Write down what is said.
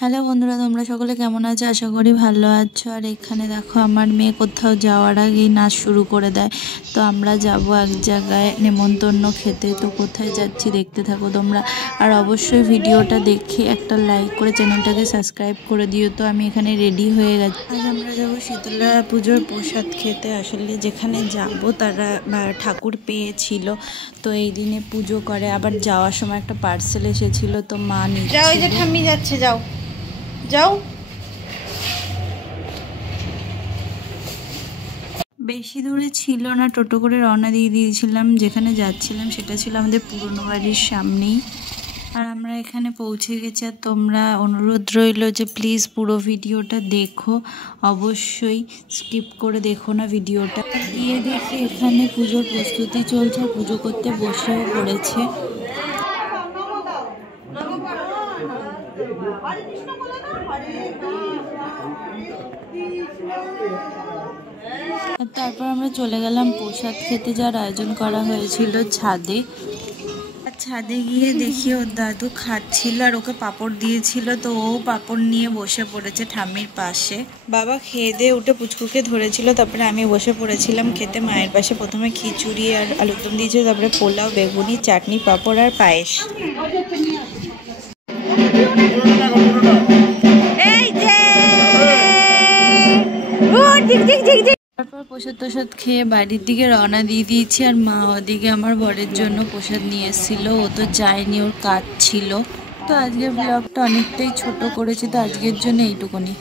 Hello বন্ধুরা, তোমরা সকলে কেমন আছো? আশা করি ভালো আছো। আর এখানে দেখো আমার মেয়ে কোথাও যাওয়ার আগেই নাচ শুরু করে দেয়। তো আমরা যাব এক জায়গায় নেমন্তন্ন খেতে। তো কোথায় যাচ্ছি দেখতে থাকো তোমরা। আর অবশ্যই ভিডিওটা দেখে একটা লাইক করে চ্যানেলটাকে সাবস্ক্রাইব করে দিও। তো আমি এখানে রেডি হয়ে গেছি। আজ আমরা যাবো শীতলা পুজোর প্রসাদ খেতে। আসলে যেখানে যাব তারা ঠাকুর পেয়েছিল, তো এই দিনে পুজো করে। আবার যাওয়ার সময় একটা পার্সেল এসেছিল, তো মা নিচ্ছে। যাও, এই যে ঠাম্মি যাচ্ছে, যাও যাও। বেশি দূরে ছিল না, টোটো করে রওনা দিয়ে দিয়েছিলাম। যেখানে যাচ্ছিলাম সেটা ছিল আমাদের পুরনো বাড়ির সামনেই। আর আমরা এখানে পৌঁছে গেছি। আর তোমরা অনুরোধ রইল যে প্লিজ পুরো ভিডিওটা দেখো, অবশ্যই স্কিপ করে দেখো না ভিডিওটা। গিয়ে দেখি এখানে পুজোর প্রস্তুতি চলছে, পুজো করতে বসেও পড়েছে। আর তারপর আমরা চলে গেলাম প্রসাদ খেতে, যার আয়োজন করা হয়েছিল ছাদে। আর ছাদে গিয়ে দেখি ওর দাদু খাচ্ছিল আর ওকে পাঁপড় দিয়েছিল, তো ও পাঁপড় নিয়ে বসে পড়েছে ঠাম্মির পাশে। বাবা খেয়ে দিয়ে উঠে পুচকুকে ধরেছিল, তারপরে আমি বসে পড়েছিলাম খেতে মায়ের পাশে। প্রথমে খিচুড়ি আর আলুর দম দিয়েছিল, তারপরে পোলাও, বেগুনি, চাটনি, পাঁপড় আর পায়েস। তারপর প্রসাদ টসাদ খেয়ে বাড়ির দিকে রওনা দিয়ে দিয়েছি। আর মা ওদিকে আমার বরের জন্য প্রসাদ নিয়ে এসেছিল, ও তো যায়নি, ওর কাজ ছিল। তো আজকের ব্লগটা অনেকটাই ছোট করেছি, তো আজকের জন্য এইটুকুনি।